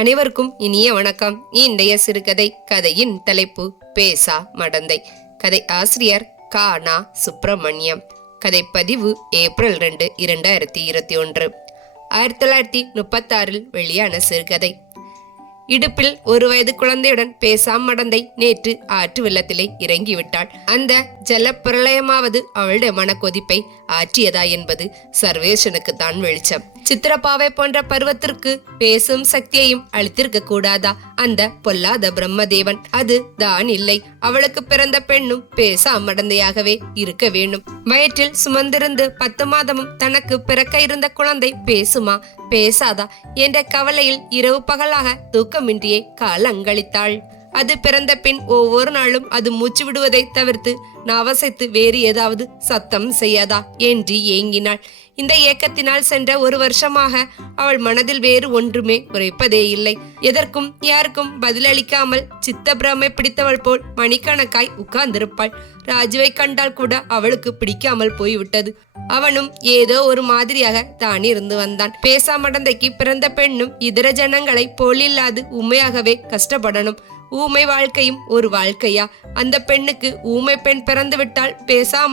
அனைவருக்கும் இனிய வணக்கம். இன்றைய சிறுகதை கதையின் தலைப்பு பேசா மடந்தை. கதை ஆசிரியர் கானா சுப்பிரமணியம். கதை பதிவு ஏப்ரல் ரெண்டு இரண்டாயிரத்தி இருபத்தி ஒன்று. ஆயிரத்தி தொள்ளாயிரத்தி முப்பத்தாறில் வெளியான சிறுகதை. இடுப்பில் ஒரு வயது குழந்தையுடன் பேசாம் மடந்தை நேற்று ஆற்று வெள்ளத்திலே இறங்கிவிட்டாள். அந்த ஜலப்பிரளயமாவது அவளுடைய மனக்கொதிப்பை ஆற்றியதா என்பது சர்வேஷனுக்கு தான் வெளிச்சம். சித்திரப்பாவை போன்ற பருவத்திற்கு பேசும் சக்தியையும் அளித்திருக்க கூடாதா? அந்த பொல்லாத பிரம்மதேவன் அது தான் இல்லை. அவளுக்கு பிறந்த பெண்ணும் பேசா மடந்தையாகவே இருக்க வேண்டும். வயிற்றில் சுமந்திருந்து பத்து மாதமும் தனக்கு பிறக்க இருந்த குழந்தை பேசுமா? பேசாதா? என்ற கவலையில் இரவு பகலாக தூக்கமின்றியே காலங்களித்தாள் அது பிறந்த பின் ஒவ்வொரு நாளும் அது மூச்சு விடுவதை தவிர்த்து நவசைத்து வேறு ஏதாவது சத்தம் செய்யாதா என்று ஏங்கினாள். இந்த ஏக்கத்தினால் சென்ற ஒரு வருஷமாக அவள் மனதில் வேறு ஒன்றுமே உரைப்பதே இல்லை. எதற்கும் யாருக்கும் பதிலளிக்காமல் சித்த பிரமை பிடித்தவள் போல் மணிக்கணக்காய் உட்கார்ந்திருப்பாள். ராஜுவை கண்டால் கூட அவளுக்கு பிடிக்காமல் போய்விட்டது. அவனும் ஏதோ ஒரு மாதிரியாக தான் இருந்து வந்தான். பேசா மடந்தைக்கு பிறந்த பெண்ணும் இதர ஜனங்களை போலில்லாது உண்மையாகவே கஷ்டப்படணும். ஊமை வாழ்க்கையும் ஒரு வாழ்க்கையா? அந்த பெண்ணுக்கு ஊமை பெண் பிறந்து விட்டால் பேசா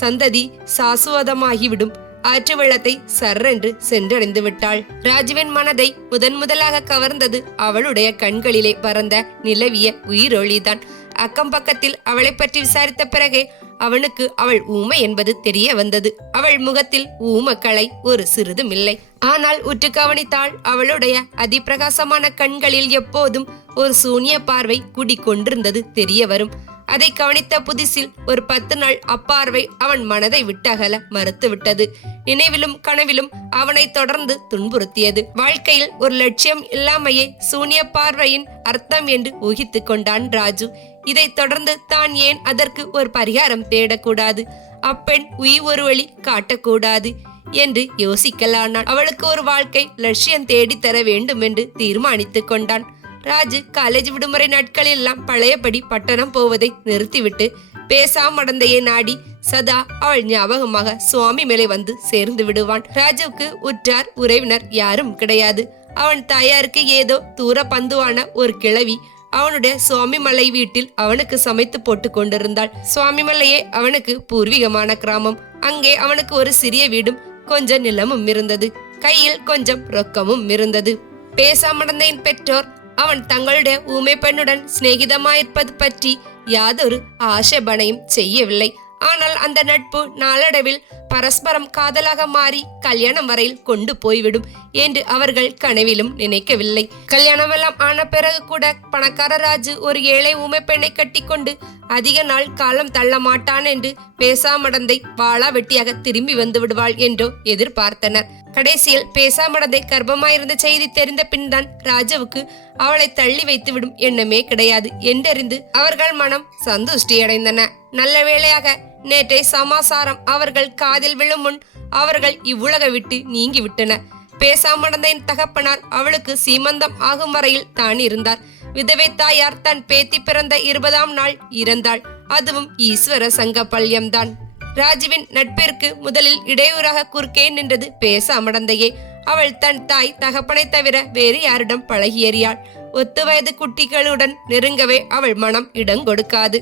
சந்ததி சாசுவதமாகிவிடும். ஆற்று வெள்ளத்தை சர்ரென்று சென்றடைந்து விட்டாள். ராஜுவின் மனதை முதன் முதலாக கவர்ந்தது அவளுடைய கண்களிலே பறந்த நிலவிய உயிரொளிதான். அக்கம் பக்கத்தில் அவளை பற்றி விசாரித்த பிறகே அவனுக்கு அவள் ஊமை என்பது தெரிய வந்தது. அவள் முகத்தில் ஊமக்கலை ஒரு சிறிதும் இல்லை. ஆனால் உற்று கவனித்தாள் அவளுடைய அதிப்பிரகாசமான கண்களில் எப்போதும் ஒரு சூனிய பார்வை குடிக்கொண்டிருந்தது தெரிய வரும். அதை கவனித்த புதிசில் ஒரு பத்து நாள் அப்பார்வை அவன் மனதை விட்டகல மறுத்துவிட்டது நினைவிலும் கனவிலும் அவனை தொடர்ந்து துன்புறுத்தியது. வாழ்க்கையில் ஒரு லட்சியம் இல்லாமையே சூனிய பார்வையின் அர்த்தம் என்று ஊகித்து கொண்டான் ராஜு. இதைத் தொடர்ந்து தான் ஏன் அதற்கு ஒரு பரிகாரம் தேடக்கூடாது? அப்பெண் உயிர் ஒரு வழி காட்டக்கூடாது என்று யோசிக்கலானான். அவளுக்கு ஒரு வாழ்க்கை லட்சியம் தேடித் தர வேண்டும் என்று தீர்மானித்துக் கொண்டான். ராஜு காலேஜ் விடுமுறை நாட்களில் எல்லாம் பழையபடி பட்டணம் போவதை நிறுத்திவிட்டு பேசாம மடந்தையை நாடி சதா அவள் ஞாபகமாக சுவாமி மேலே வந்து சேர்ந்து விடுவான். ராஜுவுக்கு உற்றார் உறவினர் யாரும் கிடையாது. அவன் தாயாருக்கு ஏதோ தூர பந்துவான ஒரு கிழவி அவனுடைய சுவாமிமலை வீட்டில் அவனுக்கு சமைத்து போட்டு கொண்டிருந்தாள். சுவாமிமலையே அவனுக்கு பூர்வீகமான கிராமம். அங்கே அவனுக்கு ஒரு சிறிய வீடும் கொஞ்சம் நிலமும் இருந்தது. கையில் கொஞ்சம் ரொக்கமும் இருந்தது. பேசாமடந்தையின் பெற்றோர். அவன் தங்களுடைய ஊமை பெண்ணுடன் சிநேகிதமாயிருப்பது பற்றி யாதொரு ஆசபனையும் செய்யவில்லை. ஆனால் அந்த நட்பு நாளடைவில் பரஸ்பரம் காதலாக மாறி கல்யாணம் வரையில் கொண்டு போய்விடும் என்று அவர்கள் கனவிலும் நினைக்கவில்லை. கல்யாணம் எல்லாம் ஆன பிறகு கூட பணக்கார ராஜு ஒரு ஏழை ஊமை பெண்ணை கட்டிக்கொண்டு அதிக நாள் காலம் தள்ள மாட்டான் என்று பேசாமடந்தை வாளா வெட்டியாக திரும்பி வந்து விடுவாள் என்றோ எதிர்பார்த்தனர். கடைசியில் பேசாமடந்தை கர்ப்பமாயிருந்த செய்தி தெரிந்த பின்தான் ராஜாவுக்கு அவளை தள்ளி வைத்துவிடும் எண்ணமே கிடையாது என்றறிந்து அவர்கள் மனம் சந்துஷ்டியடைந்தன. நல்ல வேளையாக நேற்றை சமாசாரம் அவர்கள் காதில் விழும் முன் அவர்கள் இவ்வுலக விட்டு நீங்கி விட்டனர் பேசாமடந்தையின் தகப்பனார் அவளுக்கு சீமந்தம் ஆகும் வரையில் தான் இருந்தார். விதவை தாயார் தன் பேத்தி பிறந்த இருபதாம் நாள் இறந்தாள். அதுவும் ஈஸ்வர சங்க சங்கப்பல்யம்தான் ராஜுவின் நட்பிற்கு முதலில் இடையூறாக குறுக்கே நின்றது பேசாமடந்தையே. அவள் தன் தாய் தகப்பனை தவிர வேறு யாரிடம் பழகியறியாள். ஒத்து வயது குட்டிகளுடன் நெருங்கவே அவள் மனம் இடம் கொடுக்காது.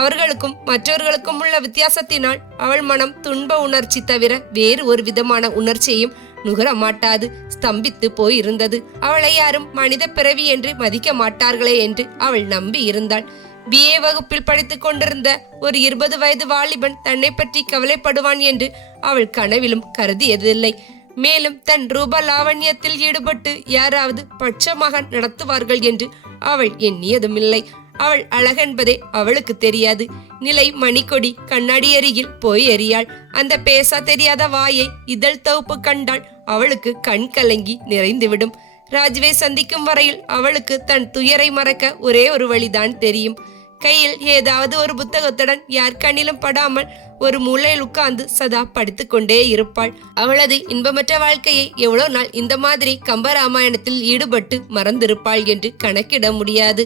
அவர்களுக்கும் மற்றவர்களுக்கும் உள்ள வித்தியாசத்தினால் அவள் மனம் துன்ப உணர்ச்சி தவிர வேறு ஒரு விதமான உணர்ச்சியையும் நுகர மாட்டாது. ஸ்தம்பித்து போயிருந்தது. அவளை யாரும் மனித பிறவி என்று மதிக்க மாட்டார்களே என்று அவள் நம்பி இருந்தாள். பிஏ வகுப்பில் படித்துக் கொண்டிருந்த ஒரு இருபது வயது வாலிபன் தன்னை பற்றி கவலைப்படுவான் என்று அவள் கனவிலும் கருதியதில்லை. மேலும் தன் ரூப லாவண்யத்தில் ஈடுபட்டு யாராவது பட்சமாக நடத்துவார்கள் என்று அவள் எண்ணியதுமில்லை. அவள் அழகென்பதே அவளுக்கு தெரியாது. நிலை மணிக்கொடி கண்ணாடி அருகில் போய் எறியாள். அந்த பேசா தெரியாத வாயை இதழ் தவுப்பு கண்டால் அவளுக்கு கண் கலங்கி நிறைந்துவிடும். ராஜுவை சந்திக்கும் வரையில் அவளுக்கு தன் துயரை மறக்க ஒரே ஒரு வழிதான் தெரியும். கையில் ஏதாவது ஒரு புத்தகத்துடன் யார் கண்ணிலும் படாமல் ஒரு மூலையில் உட்கார்ந்து சதா படித்துக்கொண்டே இருப்பாள். அவளது இன்பமற்ற வாழ்க்கையை எவ்வளோ நாள் இந்த மாதிரி கம்பராமாயணத்தில் ஈடுபட்டு மறந்திருப்பாள் என்று கணக்கிட முடியாது.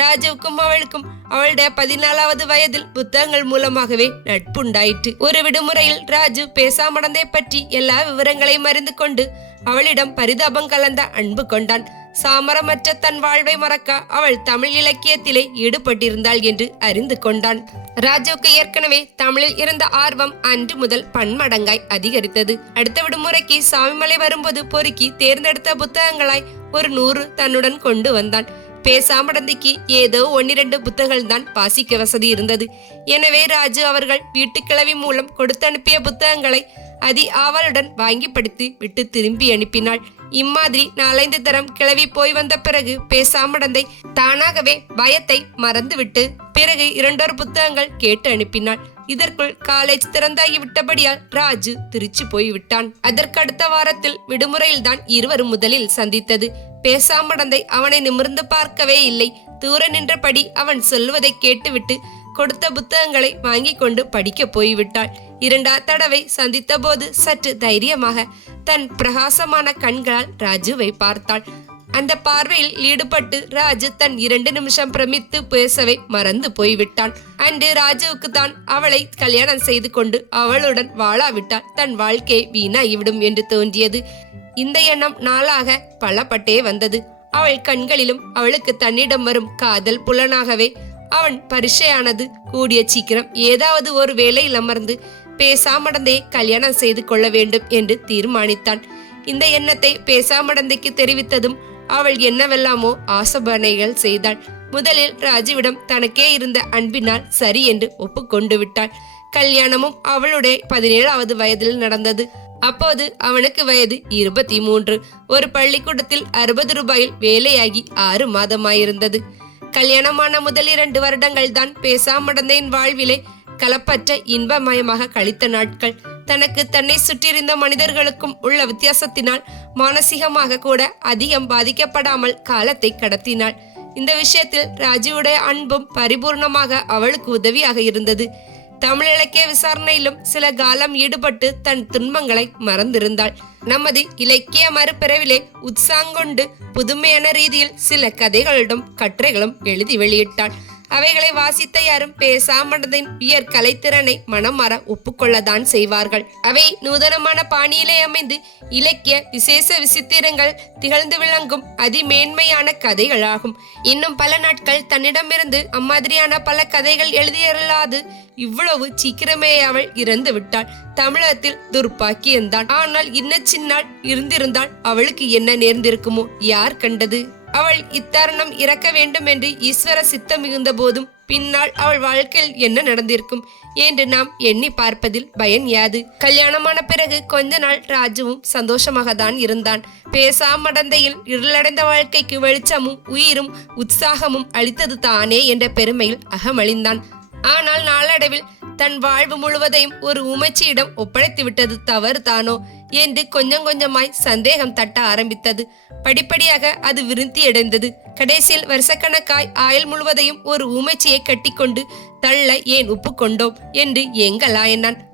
ராஜுவுக்கும் அவளுக்கும் அவளுடைய பதினாலாவது வயதில் புத்தகங்கள் மூலமாகவே நட்புண்டாயிற்று. ஒரு விடுமுறையில் ராஜு பேசாமடந்தை பற்றி எல்லா விவரங்களையும் அறிந்து கொண்டு அவளிடம் பரிதாபம் கலந்த அன்பு கொண்டான். சாமரமற்ற தன் வாழ்வை மறக்க அவள் தமிழ் இலக்கியத்திலே ஈடுபட்டிருந்தாள் என்று அறிந்து கொண்டான். ராஜுவுக்கு ஏற்கனவே தமிழில் இருந்த ஆர்வம் அன்று முதல் பன்மடங்காய் அதிகரித்தது. அடுத்த விடுமுறைக்கு சாமிமலை வரும்போது பொறுக்கி தேர்ந்தெடுத்த புத்தகங்களாய் ஒரு நூறு தன்னுடன் கொண்டு வந்தான். பேசாமடந்திக்கு ஏதோ ஒன்னிரண்டு புத்தகங்கள் தான் வாசிக்க வசதி இருந்தது. எனவே ராஜு அவர்கள் வீட்டுக்கிழவி மூலம் கொடுத்து அனுப்பிய புத்தகங்களை அதி ஆவலுடன் வாங்கி படித்து விட்டு திரும்பி அனுப்பினாள். இம்மாதிரி நாலைந்து தரம் கிளவி போய் வந்த பிறகு பேசாமடந்தை தானாகவே பயத்தை மறந்துவிட்டு பிறகு இரண்டொரு புத்தகங்கள் கேட்டு அனுப்பினாள். இதற்குள் காலேஜ் திறந்தாகி விட்டபடியால் ராஜு திருச்சி போய்விட்டான் அதற்கடுத்த அதற்கு அடுத்த வாரத்தில் விடுமுறையில் தான் இருவரும் முதலில் சந்தித்தது. பேசாமடந்தை அவனை நிமிர்ந்து பார்க்கவே இல்லை. தூர நின்றபடி அவன் சொல்வதை கேட்டுவிட்டு கொடுத்த புத்தகங்களை வாங்கி கொண்டு படிக்க போய்விட்டாள் இரண்டா தடவை சந்தித்த போது சற்று தைரியமாக தன் பிரகாசமான கண்களால் ராஜுவை பார்த்தாள். அந்த பார்வையில் ஈடுபட்டு ராஜு தன் இரண்டு நிமிஷம் பிரமித்து பேசவே மறந்து போய்விட்டான். அன்று ராஜுவுக்கு தான் அவளை கல்யாணம் செய்து கொண்டு அவளுடன் வாழாவிட்டால் தன் வாழ்க்கை வீணாகிவிடும் என்று தோன்றியது. இந்த எண்ணம் நாளாக பலப்பட்டே வந்தது. அவள் கண்களிலும் அவளுக்கு தன்னிடம் வரும் காதல் புலனாகவே அவன் பரிசையானது கூடிய சீக்கிரம் ஏதாவது ஒரு வேலையில் அமர்ந்து பேசாமடந்தே கல்யாணம் செய்து கொள்ள வேண்டும் என்று தீர்மானித்தான். இந்த எண்ணத்தை பேசாமடந்தைக்கு தெரிவித்ததும் அவள் என்னவெல்லாமோ ஆசபனைகள் செய்தாள். முதலில் ராஜுவிடம் தனக்கே இருந்த அன்பினால் சரி என்று ஒப்புக்கொண்டு விட்டாள். கல்யாணமும் அவளுடைய பதினேழாவது வயதில் நடந்தது. அப்போது அவனுக்கு வயது இருபத்தி மூன்று ஒரு பள்ளிக்கூடத்தில் அறுபது ரூபாயில் வேலையாகி ஆறு மாதமாயிருந்தது. கல்யாணமான முதல் இரண்டு வருடங்கள் தான் பேசாமடந்தையின் வாழ்விலே கலப்பற்ற இன்பமயமாக கழித்த நாட்கள். தனக்கு தன்னை சுற்றியிருந்த மனிதர்களுக்கும் உள்ள வித்தியாசத்தினால் மானசீகமாக கூட அதிகம் பாதிக்கப்படாமல் காலத்தை கடத்தினாள். இந்த விஷயத்தில் ராஜியுடைய அன்பும் பரிபூர்ணமாக அவளுக்கு உதவியாக இருந்தது. தமிழ் இலக்கிய விசாரணையிலும் சில காலம் ஈடுபட்டு தன் துன்பங்களை மறந்திருந்தாள். நமது இலக்கிய மறுபிறவிலே உற்சாங்கொண்டு புதுமையான ரீதியில் சில கதைகளிடம் கட்டுரைகளும் எழுதி வெளியிட்டாள். அவைகளை வாசித்த யாரும் பேசாமடதின் உயர் கலைத்திறனை மனம் மற ஒப்புக்கொள்ளத்தான் செய்வார்கள். அவை நூதனமான பாணியிலே அமைந்து இலக்கிய விசேஷ விசித்திரங்கள் திகழ்ந்து விளங்கும் அதிமேன்மையான கதைகளாகும். இன்னும் பல நாட்கள் தன்னிடமிருந்து அம்மாதிரியான பல கதைகள் எழுதியருளாது இவ்வளவு சீக்கிரமே அவள் இறந்து விட்டாள். தமிழகத்தில் துர்ப்பாக்கியந்தான். ஆனால் இன்ன சின்னாள் இருந்திருந்தால் அவளுக்கு என்ன நேர்ந்திருக்குமோ? யார் கண்டது? அவள் இத்தருணம் இறக்க வேண்டும் என்று ஈஸ்வர சித்தம் மிகுந்த போதும் பின்னால் அவள் வாழ்க்கையில் என்ன நடந்திருக்கும் என்று நாம் எண்ணி பார்ப்பதில் பயன் யாது. கல்யாணமான பிறகு கொஞ்ச நாள் ராஜுவும் சந்தோஷமாக தான் இருந்தான். பேசாமடந்தையில் இருளடைந்த வாழ்க்கைக்கு வெளிச்சமும் உயிரும் உற்சாகமும் அளித்தது தானே என்ற பெருமையில் அகமழிந்தான். ஆனால் நாளடைவில் தன் வாழ்வு முழுவதையும் ஒரு உமைச்சியிடம் ஒப்படைத்து விட்டது தவறு தானோ என்று கொஞ்சம் கொஞ்சமாய் சந்தேகம் தட்ட ஆரம்பித்தது. படிப்படியாக அது விருந்தி அடைந்தது. கடைசியில் வருஷக்கணக்காய் ஆயுள் முழுவதையும் ஒரு ஊமைச்சியை கட்டிக்கொண்டு தள்ள ஏன் ஒப்புக்கொண்டோம் என்று எங்களா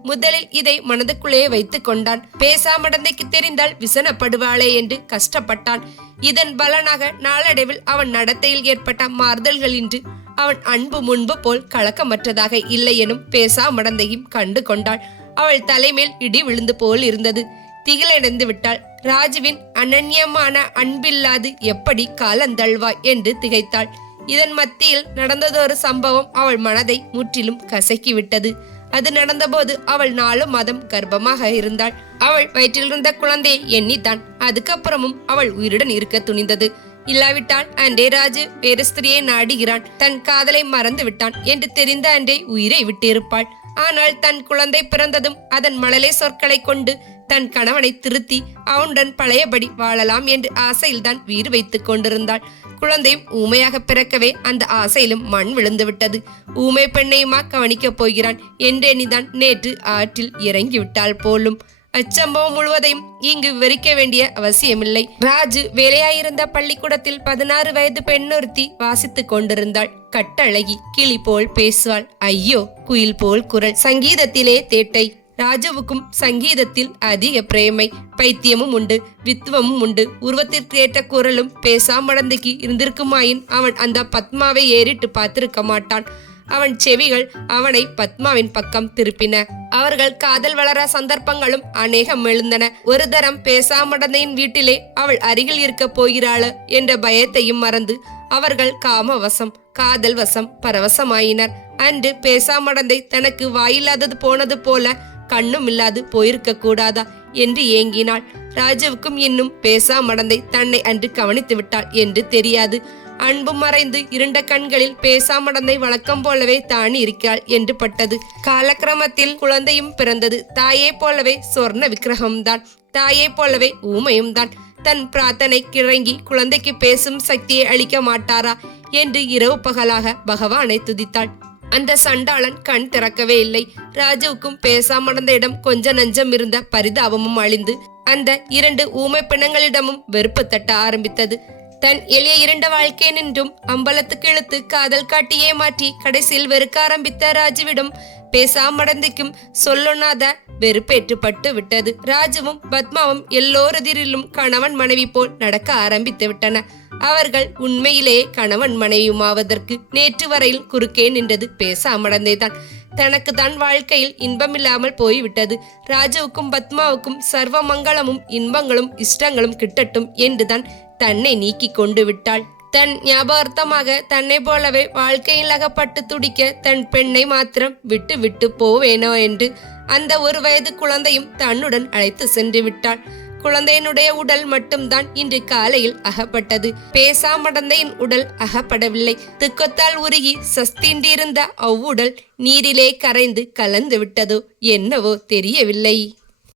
முதலில் இதை மனதுக்குள்ளேயே வைத்துக் கொண்டான். பேசாமடந்தைக்கு தெரிந்தால் விசனப்படுவாளே என்று கஷ்டப்பட்டான். இதன் பலனாக நாளடைவில் அவன் நடத்தையில் ஏற்பட்ட மாறுதல்களின்றி அவன் அன்பு முன்பு போல் கலக்கமற்றதாக இல்லை எனும் பேசா மடந்தையும் கண்டு கொண்டாள். அவள் தலைமேல் இடி விழுந்து போல் இருந்தது திகிலடைந்து விட்டாள். ராஜுவின் அனன்யமான அன்பில்லாது எப்படி காலந்தள்வாய் என்று திகைத்தாள். இதன் மத்தியில் நடந்ததொரு சம்பவம் அவள் மனதை முற்றிலும் கசக்கிவிட்டது. அது நடந்தபோது அவள் நாலு மாதம் கர்ப்பமாக இருந்தாள். அவள் வயிற்றிலிருந்த குழந்தையை எண்ணித்தான். அதுக்கப்புறமும் அவள் உயிருடன் இருக்க துணிந்தது. இல்லாவிட்டால் அண்டே ராஜு வேறு ஸ்திரியை நாடுகிறான். தன் காதலை மறந்து விட்டான் என்று தெரிந்த அண்டே உயிரை விட்டிருப்பாள். ஆனால் தன் குழந்தை பிறந்ததும் அதன் மழலை சொற்களை கொண்டு தன் கணவனை திருத்தி அவனுடன் பழையபடி வாழலாம் என்று ஆசையில்தான் வீறு வைத்துக் கொண்டிருந்தாள். குழந்தையும் ஊமையாக பிறக்கவே அந்த ஆசையிலும் மண் விழுந்து விட்டது. ஊமை பெண்ணையுமா கவனிக்கப் போகிறான் என்றெண்ணிதான் நேற்று ஆற்றில் இறங்கிவிட்டாள் போலும். அச்சம்பவம் முழுவதையும் இங்கு விவரிக்க வேண்டிய அவசியமில்லை. ராஜு வேலையாயிருந்த பள்ளிக்கூடத்தில் பதினாறு வயது பெண்ணொருத்தி வாசித்துக் கொண்டிருந்தாள். கட்டழகி கிளி போல் பேசுவாள். ஐயோ குயில் போல் குரல். சங்கீதத்திலே தேட்டை ராஜுவுக்கும் சங்கீதத்தில் அதிக பிரேமை பைத்தியமும் உண்டு வித்துவமும் உண்டு. உருவத்திற்கு ஏற்ற குரலும் பேசாமடந்தைக்கு இருந்திருக்குமாயின் அவன் அந்த பத்மாவை ஏறிட்டு பார்த்திருக்க மாட்டான். அவன் செவிகள் அவனை பத்மாவின் பக்கம் திருப்பின. அவர்கள் காதல் வளர சந்தர்ப்பங்களும் அநேகம் எழுந்தன. ஒரு தரம் பேசாமடந்தையின் வீட்டிலே அவள் அருகில் இருக்க போகிறாளோ என்ற பயத்தையும் மறந்து அவர்கள் காமவசம் காதல் வசம் பரவசமாயினர். அன்று பேசாமடந்தை தனக்கு வாயில்லாதது போனது போல கண்ணும் இல்லாது போயிருக்க கூடாதா என்று ஏங்கினாள். ராஜுவுக்கும் இன்னும் பேசா மடந்தை தன்னை அன்று கவனித்து விட்டாள் என்று தெரியாது. அன்பு மறைந்து இருண்ட கண்களில் பேசாமடந்தை வழக்கம் போலவே தானி இருக்கிறாள் என்று பட்டது. காலக்கிரமத்தில் குழந்தையும் பிறந்தது. தாயே போலவே சொர்ண விக்கிரகம்தான். தாயே போலவே ஊமையும் தான் தன் பிரார்த்தனை கிழங்கி குழந்தைக்கு பேசும் சக்தியை அளிக்க மாட்டாரா என்று இரவு பகலாக பகவானை துதித்தாள். அந்த சண்டாளன் கண் திறக்கவே இல்லை. ராஜுவுக்கும் பேசாமடந்த இடம் கொஞ்ச நஞ்சம் இருந்த பரிதாபமும் அழிந்து அந்த இரண்டு ஊமை பிணங்களிடமும் வெறுப்பு தட்ட ஆரம்பித்தது. தன் எளிய இரண்ட வாழ்க்கை நின்றும் அம்பலத்துக்கு இழுத்து காதல் காட்டி ஏமாற்றி கடைசியில் வெறுக்க ஆரம்பித்த ராஜுவிடம் பேசாமடந்திக்கும் சொல்லொண்ணாத வெறுப்பேற்றுப்பட்டு விட்டது. ராஜுவும் பத்மாவும் எல்லோரெதிரிலும் கணவன் மனைவி போல் நடக்க ஆரம்பித்து விட்டன. அவர்கள் உண்மையிலேயே கணவன் மனைவியுமாவதற்கு நேற்று வரையில் குறுக்கே நின்றது பேசாமடந்தேதான். தனக்கு தான் வாழ்க்கையில் இன்பமில்லாமல் போய்விட்டது. ராஜுவுக்கும் பத்மாவுக்கும் சர்வ மங்களமும் இன்பங்களும் இஷ்டங்களும் கிட்டட்டும் என்றுதான் தன்னை நீக்கி கொண்டு விட்டாள். தன் ஞாபகார்த்தமாக தன்னை போலவே வாழ்க்கையில் அகப்பட்டு துடிக்க தன் பெண்ணை மாத்திரம் விட்டு விட்டு போவேனோ என்று அந்த ஒரு வயது குழந்தையும் தன்னுடன் அழைத்து சென்று விட்டாள். குழந்தையினுடைய உடல் மட்டும்தான் இன்று காலையில் அகப்பட்டது. பேசாமடந்தையின் உடல் அகப்படவில்லை. துக்கத்தால் உருகி சஸ்தின்றிருந்த அவ்வுடல் நீரிலே கரைந்து கலந்து விட்டதோ என்னவோ தெரியவில்லை.